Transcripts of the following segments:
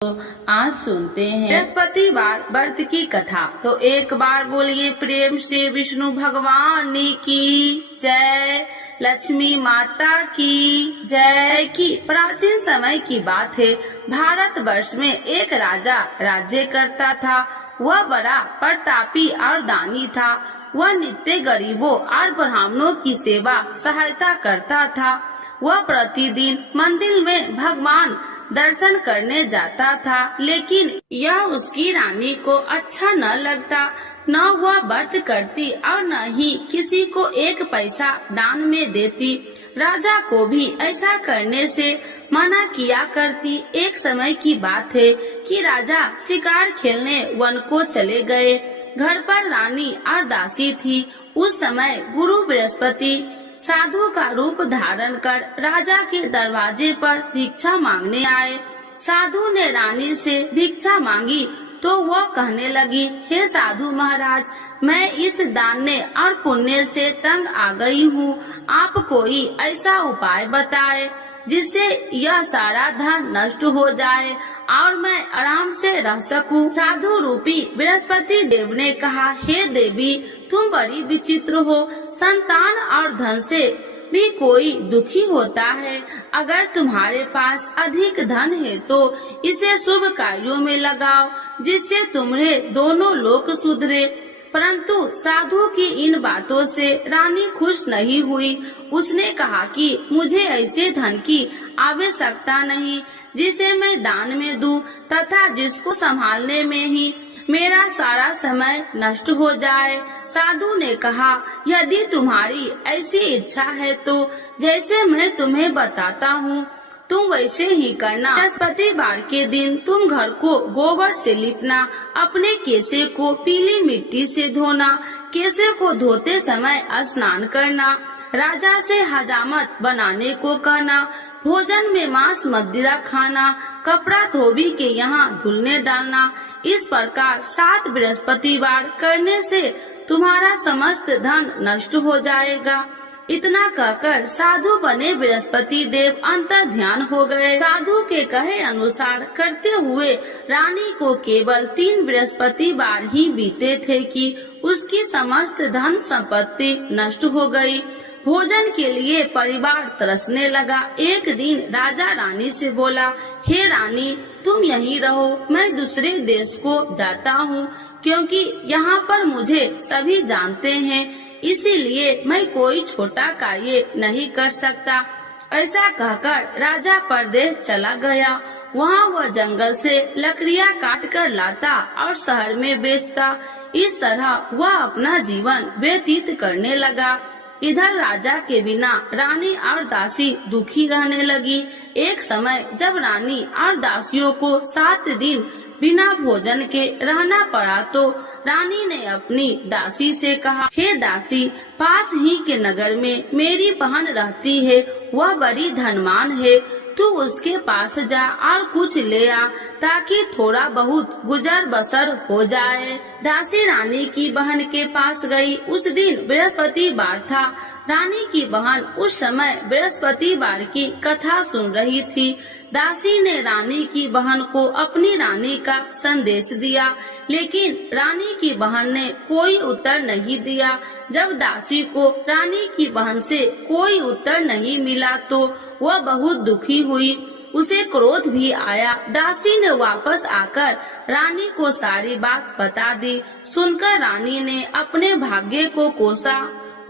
तो आज सुनते हैं बृहस्पतिवार व्रत की कथा। तो एक बार बोलिए प्रेम से विष्णु भगवान की जय, लक्ष्मी माता की जय। की प्राचीन समय की बात है। भारत वर्ष में एक राजा राज्य करता था। वह बड़ा प्रतापी और दानी था। वह नित्य गरीबों और ब्राह्मणों की सेवा सहायता करता था। वह प्रतिदिन मंदिर में भगवान दर्शन करने जाता था, लेकिन यह उसकी रानी को अच्छा न लगता। न वह व्रत करती और न ही किसी को एक पैसा दान में देती। राजा को भी ऐसा करने से मना किया करती। एक समय की बात है कि राजा शिकार खेलने वन को चले गए। घर पर रानी और दासी थी। उस समय गुरु बृहस्पति साधु का रूप धारण कर राजा के दरवाजे पर भिक्षा मांगने आए। साधु ने रानी से भिक्षा मांगी तो वह कहने लगी, हे साधु महाराज, मैं इस दान और पुण्य से तंग आ गई हूँ। आप कोई ऐसा उपाय बताए जिससे यह सारा धन नष्ट हो जाए और मैं आराम से रह सकूं। साधु रूपी बृहस्पति देव ने कहा, हे देवी, तुम बड़ी विचित्र हो। संतान और धन से भी कोई दुखी होता है। अगर तुम्हारे पास अधिक धन है तो इसे शुभ कार्यों में लगाओ, जिससे तुम्हारे दोनों लोक सुधरे। परंतु साधु की इन बातों से रानी खुश नहीं हुई। उसने कहा कि मुझे ऐसे धन की आवश्यकता नहीं जिसे मैं दान में दूं तथा जिसको संभालने में ही मेरा सारा समय नष्ट हो जाए। साधु ने कहा, यदि तुम्हारी ऐसी इच्छा है तो जैसे मैं तुम्हें बताता हूँ तुम वैसे ही करना। बृहस्पतिवार के दिन तुम घर को गोबर से लिपना, अपने केसे को पीली मिट्टी से धोना, केसे को धोते समय स्नान करना, राजा से हजामत बनाने को कहना, भोजन में मांस मदिरा खाना, कपड़ा धोबी के यहाँ धुलने डालना। इस प्रकार 7 बृहस्पतिवार करने से तुम्हारा समस्त धन नष्ट हो जाएगा। इतना कहकर साधु बने बृहस्पति देव अंतर ध्यान हो गए। साधु के कहे अनुसार करते हुए रानी को केवल 3 बृहस्पतिवार ही बीते थे कि उसकी समस्त धन संपत्ति नष्ट हो गई। भोजन के लिए परिवार तरसने लगा। एक दिन राजा रानी से बोला, हे रानी, तुम यहीं रहो, मैं दूसरे देश को जाता हूँ, क्योंकि यहाँ पर मुझे सभी जानते हैं, इसीलिए मैं कोई छोटा कार्य नहीं कर सकता। ऐसा कहकर राजा परदेश चला गया। वहाँ वह जंगल से लकड़ियाँ काट कर लाता और शहर में बेचता। इस तरह वह अपना जीवन व्यतीत करने लगा। इधर राजा के बिना रानी और दासी दुखी रहने लगी। एक समय जब रानी और दासियों को 7 दिन बिना भोजन के रहना पड़ा तो रानी ने अपनी दासी से कहा, हे दासी, पास ही के नगर में मेरी बहन रहती है। वह बड़ी धनवान है। तू उसके पास जा और कुछ ले आ, ताकि थोड़ा बहुत गुजर बसर हो जाए। दासी रानी की बहन के पास गई। उस दिन बृहस्पतिवार था। रानी की बहन उस समय बृहस्पतिवार की कथा सुन रही थी। दासी ने रानी की बहन को अपनी रानी का संदेश दिया, लेकिन रानी की बहन ने कोई उत्तर नहीं दिया। जब दासी को रानी की बहन से कोई उत्तर नहीं मिला तो वह बहुत दुखी हुई। उसे क्रोध भी आया। दासी ने वापस आकर रानी को सारी बात बता दी। सुनकर रानी ने अपने भाग्य को कोसा।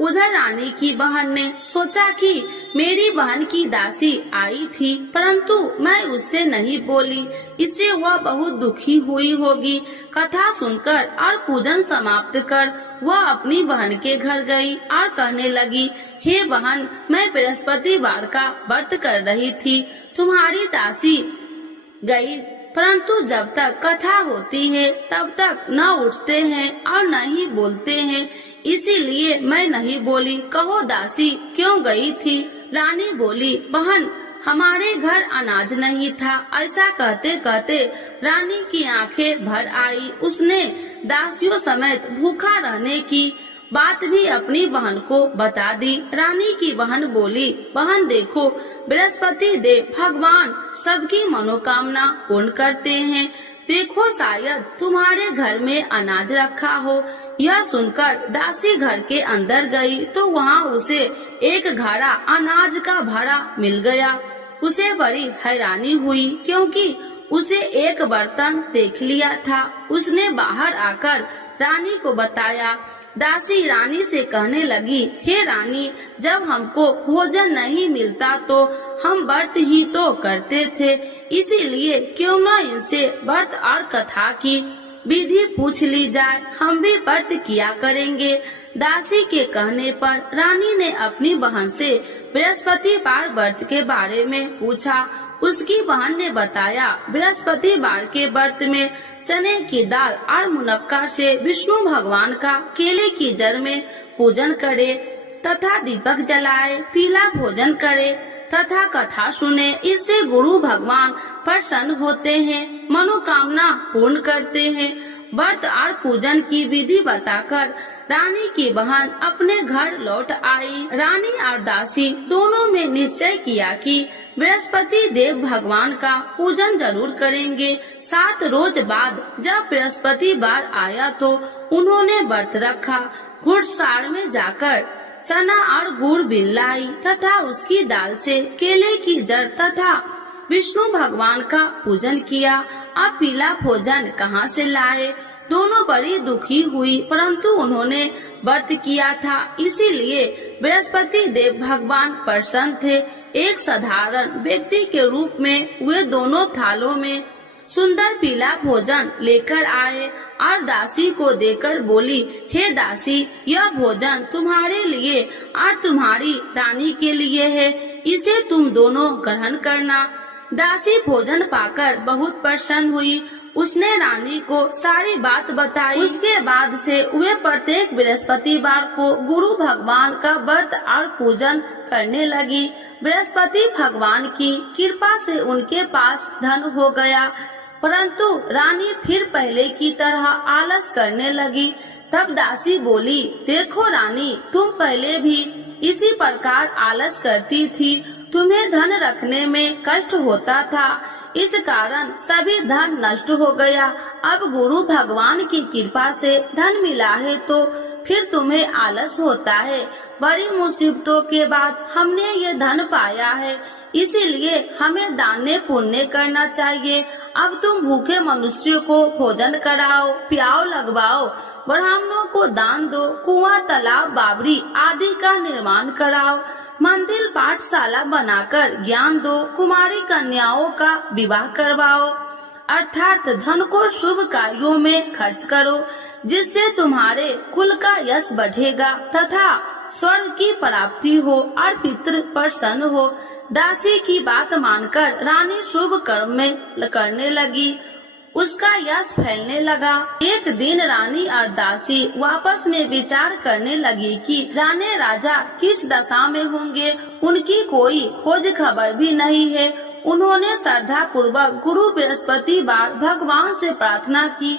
उधर रानी की बहन ने सोचा कि मेरी बहन की दासी आई थी, परंतु मैं उससे नहीं बोली, इससे वह बहुत दुखी हुई होगी। कथा सुनकर और पूजन समाप्त कर वह अपनी बहन के घर गई और कहने लगी, हे बहन, मैं बृहस्पतिवार का व्रत कर रही थी। तुम्हारी दासी गई, परंतु जब तक कथा होती है तब तक न उठते हैं और न ही बोलते हैं, इसीलिए मैं नहीं बोली। कहो दासी क्यों गई थी? रानी बोली, बहन, हमारे घर अनाज नहीं था। ऐसा कहते कहते रानी की आंखें भर आई। उसने दासियों समेत भूखा रहने की बात भी अपनी बहन को बता दी। रानी की बहन बोली, बहन देखो, बृहस्पति देव भगवान सबकी मनोकामना पूर्ण करते हैं। देखो शायद तुम्हारे घर में अनाज रखा हो। यह सुनकर दासी घर के अंदर गई तो वहाँ उसे एक घड़ा अनाज का भरा मिल गया। उसे बड़ी हैरानी हुई क्योंकि उसे एक बर्तन देख लिया था। उसने बाहर आकर रानी को बताया। दासी रानी से कहने लगी, हे रानी, जब हमको भोजन नहीं मिलता तो हम व्रत ही तो करते थे, इसीलिए क्यों न इनसे व्रत और कथा की विधि पूछ ली जाए, हम भी व्रत किया करेंगे। दासी के कहने पर रानी ने अपनी बहन से बृहस्पतिवार व्रत के बारे में पूछा। उसकी बहन ने बताया, बृहस्पतिवार के व्रत में चने की दाल और मुनक्का से विष्णु भगवान का केले की जड़ में पूजन करे तथा दीपक जलाए, पीला भोजन करे तथा कथा सुने। इससे गुरु भगवान प्रसन्न होते हैं, मनोकामना पूर्ण करते हैं। व्रत और पूजन की विधि बताकर रानी की बहन अपने घर लौट आई। रानी और दासी दोनों में निश्चय किया कि बृहस्पति देव भगवान का पूजन जरूर करेंगे। 7 रोज बाद जब बृहस्पतिवार आया तो उन्होंने व्रत रखा। घुड़सार में जाकर चना और गुड़ बिन लाई तथा उसकी दाल से केले की जड़ तथा विष्णु भगवान का पूजन किया। अब पीला भोजन कहाँ से लाए? दोनों बड़ी दुखी हुई, परंतु उन्होंने व्रत किया था, इसीलिए बृहस्पति देव भगवान प्रसन्न थे। एक साधारण व्यक्ति के रूप में वे दोनों थालों में सुंदर पीला भोजन लेकर आए और दासी को देकर बोली, हे दासी, यह भोजन तुम्हारे लिए और तुम्हारी रानी के लिए है, इसे तुम दोनों ग्रहण करना। दासी भोजन पाकर बहुत प्रसन्न हुई। उसने रानी को सारी बात बताई। उसके बाद से वे प्रत्येक बृहस्पतिवार को गुरु भगवान का व्रत और पूजन करने लगी। बृहस्पति भगवान की कृपा से उनके पास धन हो गया, परंतु रानी फिर पहले की तरह आलस करने लगी। तब दासी बोली, देखो रानी, तुम पहले भी इसी प्रकार आलस करती थी, तुम्हें धन रखने में कष्ट होता था, इस कारण सभी धन नष्ट हो गया। अब गुरु भगवान की कृपा से धन मिला है तो फिर तुम्हें आलस होता है। बड़ी मुसीबतों के बाद हमने ये धन पाया है, इसीलिए हमें दान पुण्य करना चाहिए। अब तुम भूखे मनुष्य को भोजन कराओ, प्याव लगवाओ, ब्राह्मणों को दान दो, कुआं, तालाब, बावड़ी आदि का निर्माण कराओ, मंदिर, पाठशाला बनाकर ज्ञान दो, कुमारी कन्याओं का विवाह करवाओ, अर्थात धन को शुभ कार्यों में खर्च करो, जिससे तुम्हारे कुल का यश बढ़ेगा तथा स्वर्ग की प्राप्ति हो और पितृ प्रसन्न हो। दासी की बात मानकर रानी शुभ कर्म में करने लगी, उसका यश फैलने लगा। एक दिन रानी और दासी आपस में विचार करने लगी कि जाने राजा किस दशा में होंगे, उनकी कोई खोज खबर भी नहीं है। उन्होंने श्रद्धा पूर्वक गुरु बृहस्पतिवार भगवान से प्रार्थना की,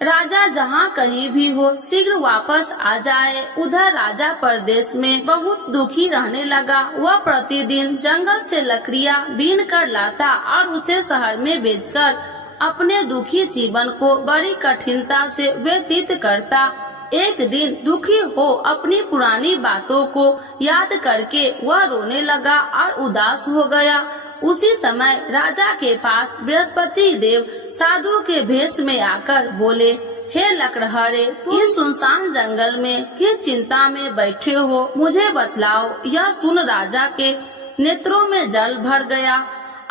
राजा जहाँ कहीं भी हो शीघ्र वापस आ जाए। उधर राजा परदेश में बहुत दुखी रहने लगा। वह प्रतिदिन जंगल से लकड़ियाँ बीन कर लाता और उसे शहर में बेचकर अपने दुखी जीवन को बड़ी कठिनता से व्यतीत करता। एक दिन दुखी हो अपनी पुरानी बातों को याद करके वह रोने लगा और उदास हो गया। उसी समय राजा के पास बृहस्पति देव साधु के भेष में आकर बोले, हे लकड़हारे, तुम इस सुनसान जंगल में किस चिंता में बैठे हो, मुझे बतलाओ। यह सुन राजा के नेत्रों में जल भर गया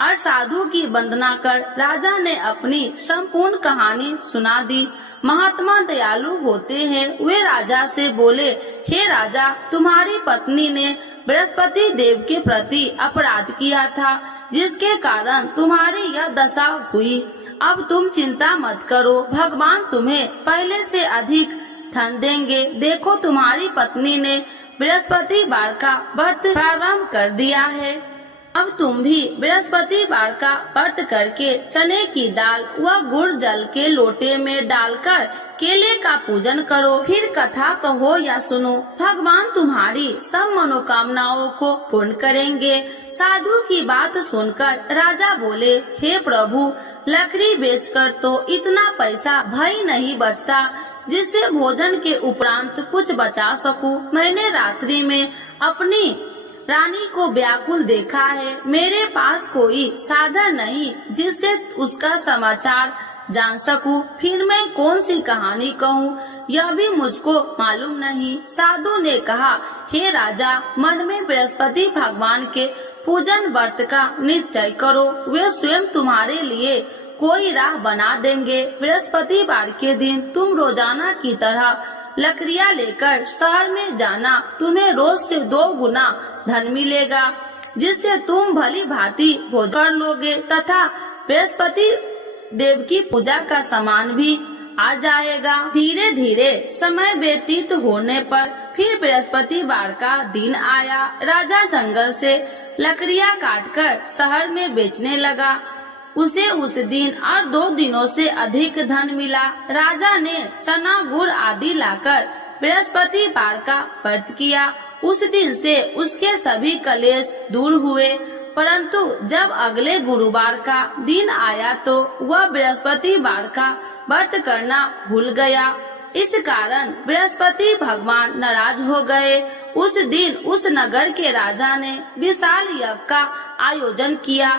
और साधु की वंदना कर राजा ने अपनी संपूर्ण कहानी सुना दी। महात्मा दयालु होते हैं। वे राजा से बोले, हे राजा, तुम्हारी पत्नी ने बृहस्पति देव के प्रति अपराध किया था, जिसके कारण तुम्हारी यह दशा हुई। अब तुम चिंता मत करो, भगवान तुम्हें पहले से अधिक धन देंगे। देखो, तुम्हारी पत्नी ने बृहस्पतिवार का व्रत प्रारंभ कर दिया है। अब तुम भी बृहस्पतिवार का व्रत करके चने की दाल व गुड़ जल के लोटे में डालकर केले का पूजन करो। फिर कथा कहो या सुनो, भगवान तुम्हारी सब मनोकामनाओं को पूर्ण करेंगे। साधु की बात सुनकर राजा बोले, हे प्रभु, लकड़ी बेचकर तो इतना पैसा भई नहीं बचता जिससे भोजन के उपरांत कुछ बचा सकूं। मैंने रात्रि में अपनी रानी को व्याकुल देखा है। मेरे पास कोई साधन नहीं जिससे उसका समाचार जान सकूं। फिर मैं कौन सी कहानी कहूँ, यह भी मुझको मालूम नहीं। साधु ने कहा, हे राजा, मन में बृहस्पति भगवान के पूजन व्रत का निश्चय करो, वे स्वयं तुम्हारे लिए कोई राह बना देंगे। बृहस्पतिवार के दिन तुम रोजाना की तरह लकड़ियाँ लेकर शहर में जाना। तुम्हें रोज से 2 गुना धन मिलेगा, जिससे तुम भली भांति भोजन कर लोगे तथा बृहस्पति देव की पूजा का सामान भी आ जाएगा। धीरे धीरे समय व्यतीत होने पर फिर बृहस्पतिवार का दिन आया। राजा जंगल से लकड़ियाँ काटकर शहर में बेचने लगा। उसे उस दिन और 2 दिनों से अधिक धन मिला। राजा ने चना गुड़ आदि लाकर बृहस्पतिवार का व्रत किया। उस दिन से उसके सभी कलेश दूर हुए। परंतु जब अगले गुरुवार का दिन आया तो वह बृहस्पतिवार का व्रत करना भूल गया। इस कारण बृहस्पति भगवान नाराज हो गए। उस दिन उस नगर के राजा ने विशाल यज्ञ का आयोजन किया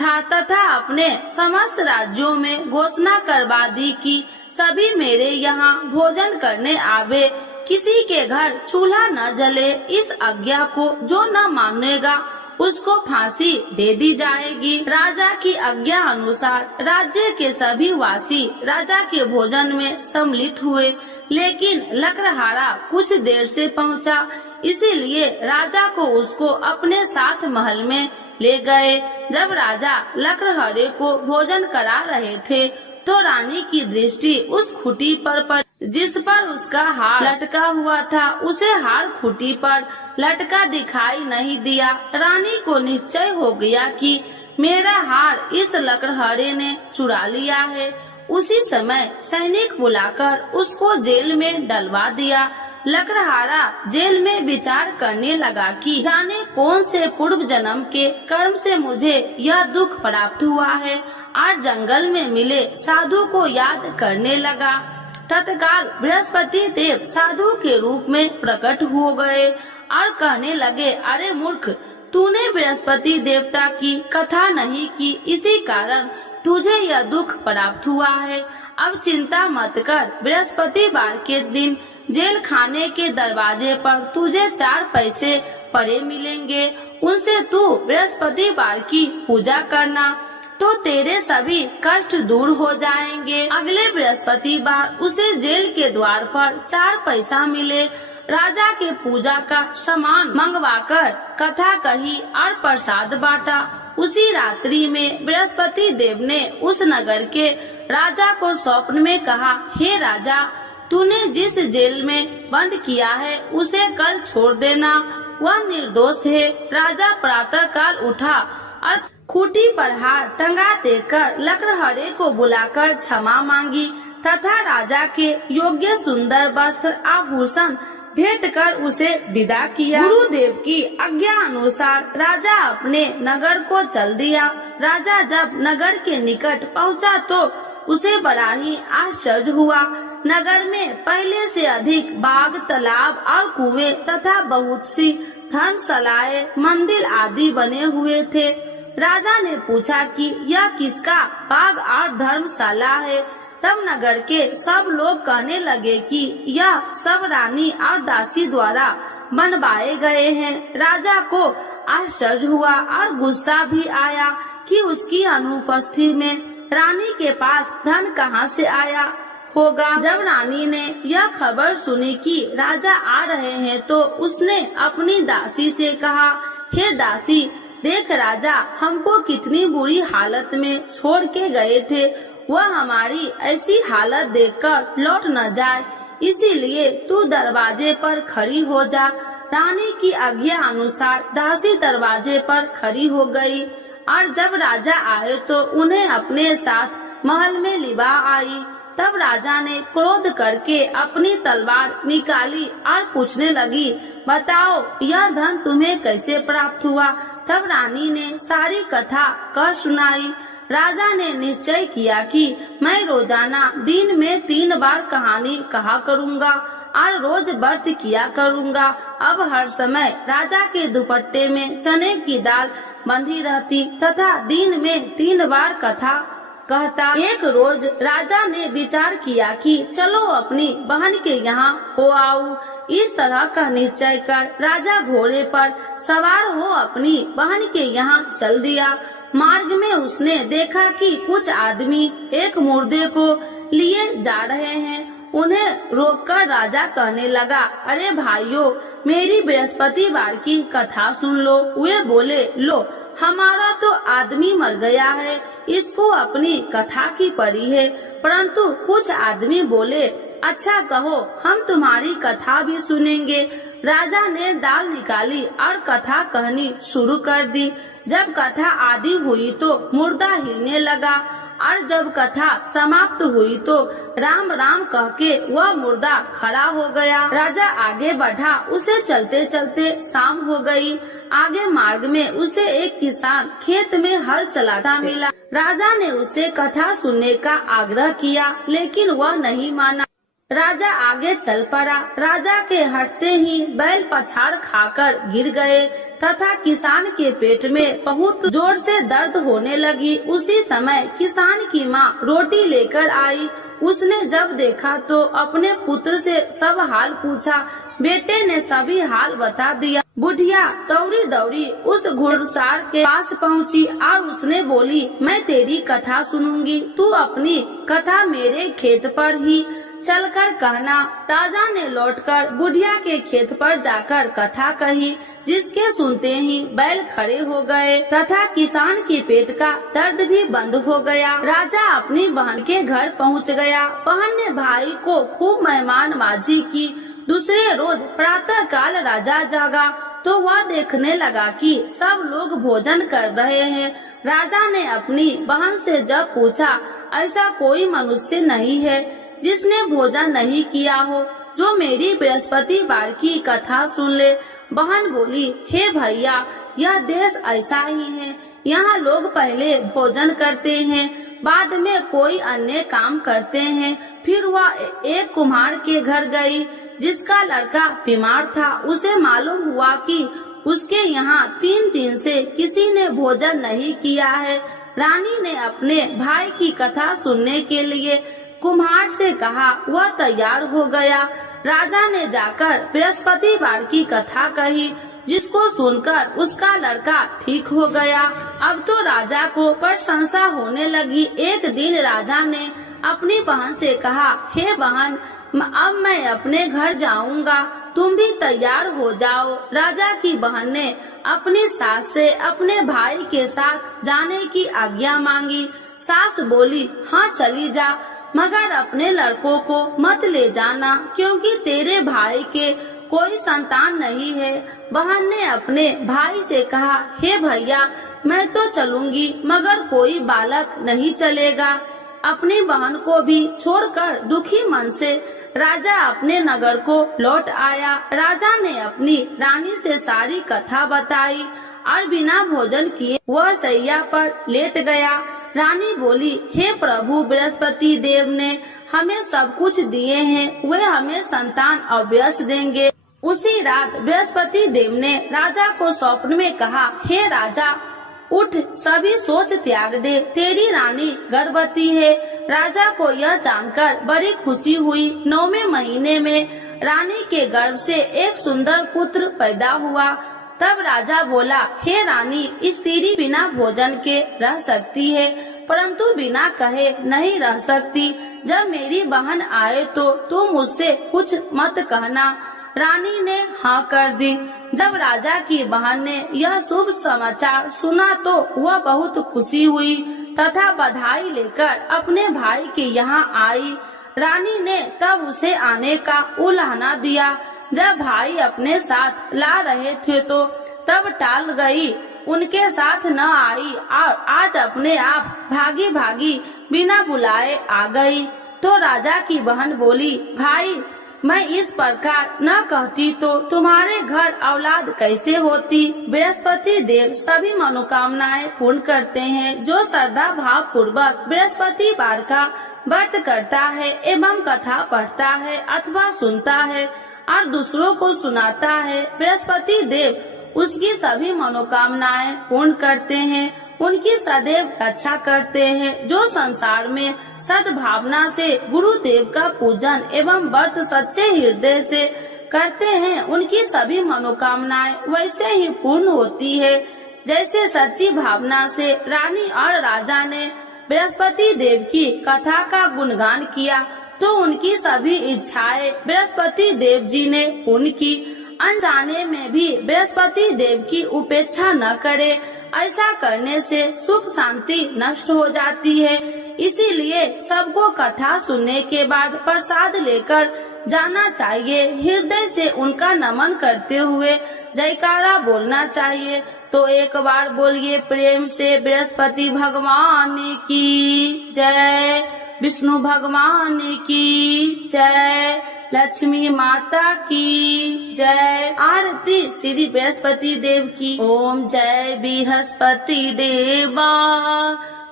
था तथा अपने समस्त राज्यों में घोषणा करवा दी कि सभी मेरे यहाँ भोजन करने आवे, किसी के घर चूल्हा न जले। इस आज्ञा को जो न मानेगा उसको फांसी दे दी जाएगी। राजा की आज्ञा अनुसार राज्य के सभी वासी राजा के भोजन में सम्मिलित हुए, लेकिन लकड़हारा कुछ देर से पहुंचा, इसीलिए राजा को उसको अपने साथ महल में ले गए। जब राजा लकड़हारे को भोजन करा रहे थे तो रानी की दृष्टि उस खूंटी पर पड़ी जिस पर उसका हार लटका हुआ था। उसे हार खूंटी पर लटका दिखाई नहीं दिया। रानी को निश्चय हो गया कि मेरा हार इस लकड़हारे ने चुरा लिया है। उसी समय सैनिक बुलाकर उसको जेल में डलवा दिया। लकड़हारा जेल में विचार करने लगा कि जाने कौन से पूर्व जन्म के कर्म से मुझे यह दुख प्राप्त हुआ है। आज जंगल में मिले साधु को याद करने लगा। तत्काल बृहस्पति देव साधु के रूप में प्रकट हो गए और कहने लगे, अरे मूर्ख, तूने बृहस्पति देवता की कथा नहीं की, इसी कारण तुझे यह दुख प्राप्त हुआ है। अब चिंता मत कर, बृहस्पतिवार के दिन जेल खाने के दरवाजे पर तुझे 4 पैसे पड़े मिलेंगे। उनसे तू बृहस्पतिवार की पूजा करना तो तेरे सभी कष्ट दूर हो जाएंगे। अगले बृहस्पतिवार उसे जेल के द्वार पर 4 पैसा मिले। राजा के पूजा का सामान मंगवाकर कथा कही और प्रसाद बांटा। उसी रात्रि में बृहस्पति देव ने उस नगर के राजा को स्वप्न में कहा, हे राजा, तूने जिस जेल में बंद किया है उसे कल छोड़ देना, वह निर्दोष है। राजा प्रातः काल उठा और खूंटी पर हार टंगा देकर लकड़हारे को बुलाकर क्षमा मांगी तथा राजा के योग्य सुंदर वस्त्र आभूषण भेंट कर उसे विदा किया। गुरुदेव की आज्ञा अनुसार राजा अपने नगर को चल दिया। राजा जब नगर के निकट पहुंचा तो उसे बड़ा ही आश्चर्य हुआ। नगर में पहले से अधिक बाग, तालाब और कुएं तथा बहुत सी धर्मशालाएं, मंदिर आदि बने हुए थे। राजा ने पूछा कि यह किसका बाग और धर्मशाला है। तब नगर के सब लोग कहने लगे कि यह सब रानी और दासी द्वारा बनवाए गए हैं। राजा को आश्चर्य हुआ और गुस्सा भी आया कि उसकी अनुपस्थिति में रानी के पास धन कहां से आया होगा। जब रानी ने यह खबर सुनी कि राजा आ रहे हैं तो उसने अपनी दासी से कहा, हे दासी, देख राजा हमको कितनी बुरी हालत में छोड़ के गए थे, वह हमारी ऐसी हालत देखकर लौट न जाए, इसीलिए तू दरवाजे पर खड़ी हो जा। रानी की आज्ञा अनुसार दासी दरवाजे पर खड़ी हो गई और जब राजा आए तो उन्हें अपने साथ महल में लिवा आई। तब राजा ने क्रोध करके अपनी तलवार निकाली और पूछने लगी, बताओ यह धन तुम्हें कैसे प्राप्त हुआ। तब रानी ने सारी कथा कह सुनाई। राजा ने निश्चय किया कि मैं रोजाना दिन में 3 बार कहानी कहा करूँगा और रोज व्रत किया करूँगा। अब हर समय राजा के दुपट्टे में चने की दाल बंधी रहती तथा दिन में 3 बार कथा कहता। एक रोज राजा ने विचार किया कि चलो अपनी बहन के यहाँ हो आऊं। इस तरह का निश्चय कर राजा घोड़े पर सवार हो अपनी बहन के यहाँ चल दिया। मार्ग में उसने देखा कि कुछ आदमी एक मुर्दे को लिए जा रहे हैं। उन्हें रोककर राजा कहने लगा, अरे भाइयों, मेरी बृहस्पतिवार की कथा सुन लो। वे बोले, लो हमारा तो आदमी मर गया है, इसको अपनी कथा की पड़ी है। परंतु कुछ आदमी बोले, अच्छा कहो, हम तुम्हारी कथा भी सुनेंगे। राजा ने दाल निकाली और कथा कहनी शुरू कर दी। जब कथा आदि हुई तो मुर्दा हिलने लगा और जब कथा समाप्त हुई तो राम राम कह के वह मुर्दा खड़ा हो गया। राजा आगे बढ़ा। उसे चलते चलते शाम हो गई। आगे मार्ग में उसे एक किसान खेत में हल चलाता मिला। राजा ने उसे कथा सुनने का आग्रह किया, लेकिन वह नहीं माना। राजा आगे चल पड़ा। राजा के हटते ही बैल पछाड़ खाकर गिर गए तथा किसान के पेट में बहुत जोर से दर्द होने लगी। उसी समय किसान की माँ रोटी लेकर आई। उसने जब देखा तो अपने पुत्र से सब हाल पूछा। बेटे ने सभी हाल बता दिया। बुढ़िया दौड़ी दौड़ी उस घुड़सवार के पास पहुँची और उसने बोली, मैं तेरी कथा सुनूंगी, तू अपनी कथा मेरे खेत पर ही चलकर कहना। राजा ने लौटकर बुढ़िया के खेत पर जाकर कथा कही, जिसके सुनते ही बैल खड़े हो गए तथा किसान के पेट का दर्द भी बंद हो गया। राजा अपनी बहन के घर पहुंच गया। बहन ने भाई को खूब मेहमानबाजी की। दूसरे रोज प्रातः काल राजा जागा तो वह देखने लगा कि सब लोग भोजन कर रहे हैं। राजा ने अपनी बहन से जब पूछा, ऐसा कोई मनुष्य नहीं है जिसने भोजन नहीं किया हो, जो मेरी बृहस्पतिवार की कथा सुन ले। बहन बोली, हे भैया, यह देश ऐसा ही है। यहाँ लोग पहले भोजन करते हैं, बाद में कोई अन्य काम करते हैं। फिर वह एक कुम्हार के घर गई, जिसका लड़का बीमार था। उसे मालूम हुआ कि उसके यहाँ 3 दिन से किसी ने भोजन नहीं किया है। रानी ने अपने भाई की कथा सुनने के लिए कुम्हार से कहा। वह तैयार हो गया। राजा ने जाकर बृहस्पतिवार की कथा कही, जिसको सुनकर उसका लड़का ठीक हो गया। अब तो राजा को प्रशंसा होने लगी। एक दिन राजा ने अपनी बहन से कहा, हे बहन, अब मैं अपने घर जाऊंगा, तुम भी तैयार हो जाओ। राजा की बहन ने अपनी सास से अपने भाई के साथ जाने की आज्ञा मांगी। सास बोली, हाँ चली जा, मगर अपने लड़कों को मत ले जाना, क्योंकि तेरे भाई के कोई संतान नहीं है। बहन ने अपने भाई से कहा, हे भैया, मैं तो चलूंगी, मगर कोई बालक नहीं चलेगा। अपनी बहन को भी छोड़कर दुखी मन से राजा अपने नगर को लौट आया। राजा ने अपनी रानी से सारी कथा बताई और बिना भोजन किए वह सैया पर लेट गया। रानी बोली, हे प्रभु, बृहस्पति देव ने हमें सब कुछ दिए हैं, वे हमें संतान अवश्य देंगे। उसी रात बृहस्पति देव ने राजा को स्वप्न में कहा, हे राजा, उठ, सभी सोच त्याग दे, तेरी रानी गर्भवती है। राजा को यह जानकर बड़ी खुशी हुई। 9वें महीने में रानी के गर्भ से एक सुंदर पुत्र पैदा हुआ। तब राजा बोला, हे रानी, स्त्री बिना भोजन के रह सकती है, परंतु बिना कहे नहीं रह सकती। जब मेरी बहन आए तो तुम मुझसे कुछ मत कहना। रानी ने हाँ कर दी। जब राजा की बहन ने यह शुभ समाचार सुना तो वह बहुत खुशी हुई तथा बधाई लेकर अपने भाई के यहाँ आई। रानी ने तब उसे आने का उलाहना दिया। जब भाई अपने साथ ला रहे थे तो तब टाल गई, उनके साथ न आई और आज अपने आप भागी भागी बिना बुलाए आ गई। तो राजा की बहन बोली, भाई मैं इस प्रकार न कहती तो तुम्हारे घर औलाद कैसे होती। बृहस्पति देव सभी मनोकामनाएं पूर्ण करते हैं। जो श्रद्धा भाव पूर्वक बृहस्पतिवार का व्रत करता है एवं कथा पढ़ता है अथवा सुनता है और दूसरों को सुनाता है, बृहस्पति देव उसकी सभी मनोकामनाएं पूर्ण करते हैं, उनकी सदैव रक्षा करते हैं। जो संसार में सद्भावना से गुरुदेव का पूजन एवं व्रत सच्चे हृदय से करते हैं, उनकी सभी मनोकामनाएं वैसे ही पूर्ण होती है जैसे सच्ची भावना से रानी और राजा ने बृहस्पति देव की कथा का गुणगान किया तो उनकी सभी इच्छाएं बृहस्पति देव जी ने पूर्ण की। अनजाने में भी बृहस्पति देव की उपेक्षा न करे, ऐसा करने से सुख शांति नष्ट हो जाती है। इसीलिए सबको कथा सुनने के बाद प्रसाद लेकर जाना चाहिए। हृदय से उनका नमन करते हुए जयकारा बोलना चाहिए। तो एक बार बोलिए प्रेम से, बृहस्पति भगवान की जय, विष्णु भगवान की जय, लक्ष्मी माता की जय। आरती श्री बृहस्पति देव की। ओम जय बृहस्पति देवा,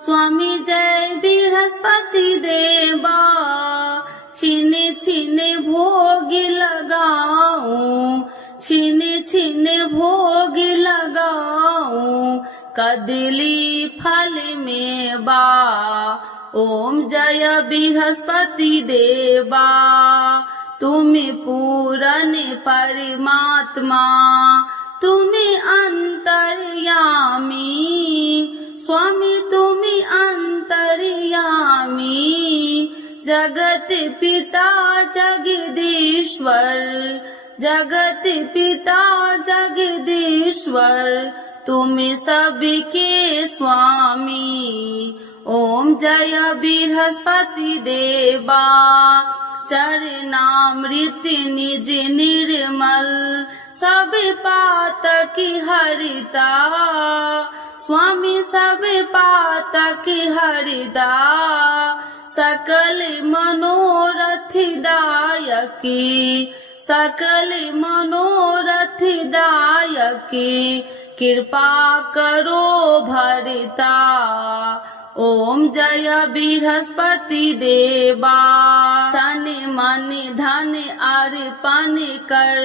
स्वामी जय बृहस्पति देवा, छीने छीने भोग लगाऊं, छीने छीने भोग लगाऊं, कदली फल में बा। ओम जय बृहस्पति देवा, तुम्हें पूरन परमात्मा, तुम्हें अंतर्यामी, स्वामी तुम्हें अंतर्यामी, जगत पिता जगदीश्वर, जगत पिता जगदीश्वर, तुम्हें सबके स्वामी। ओम जय बृहस्पति देवा, चरणामृत निज निर्मल, सब पातक हरिता, स्वामी सब पातक हरिदा, सकल मनोरथ दायकी, सकल मनोरथ दायकी, कृपा करो भरता। ओम जय बृहस्पति देवा, तन मन धन अर्पण कर,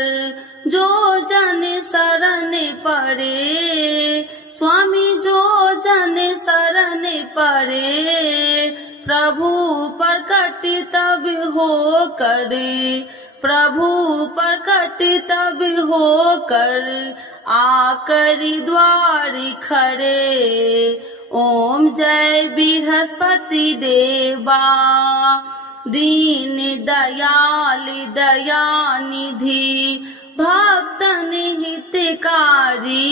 जो जन शरण पड़े, स्वामी जो जन शरण पड़े, प्रभु प्रकट तब हो करे, प्रभु प्रकट तब हो कर, आकर द्वार खड़े। ओम जय बृहस्पति देवा, दीन दयाल दयानिधि, भक्तन हितकारी,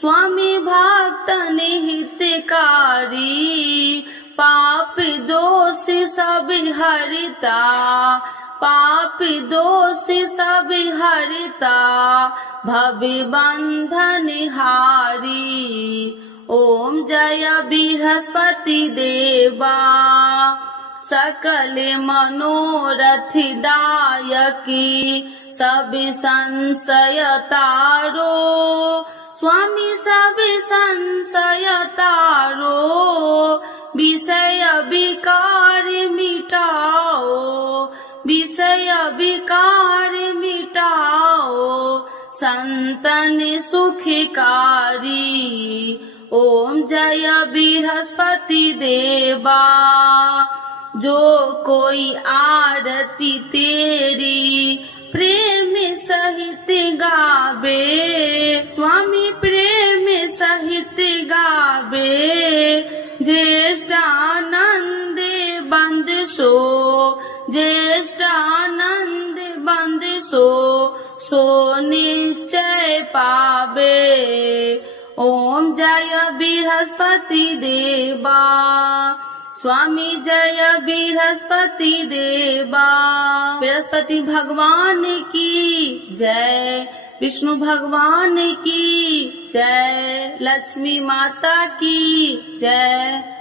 स्वामी भक्तन हितकारी, पाप दोष सब हरिता, पाप दोष सब हरिता, भव बंधन हारी। ओम जय बृहस्पति देवा, सकल मनोरथ दायकी, सब संशय तारो, स्वामी सब संशय तारो, विषय विकार मिटाओ, विषय विकार मिटाओ, संतन सुखकारी। ओम जय बृहस्पति देवा, जो कोई आरती तेरी प्रेम सहित गावे, स्वामी प्रेम सहित गावे, ज्येष्ठानंद बंद सो, ज्येष्ठानंद बंद सो, सो निश्चय पावे। ओम जय बृहस्पति देवा, स्वामी जय बृहस्पति देवा। बृहस्पति भगवान की जय, विष्णु भगवान की जय, लक्ष्मी माता की जय।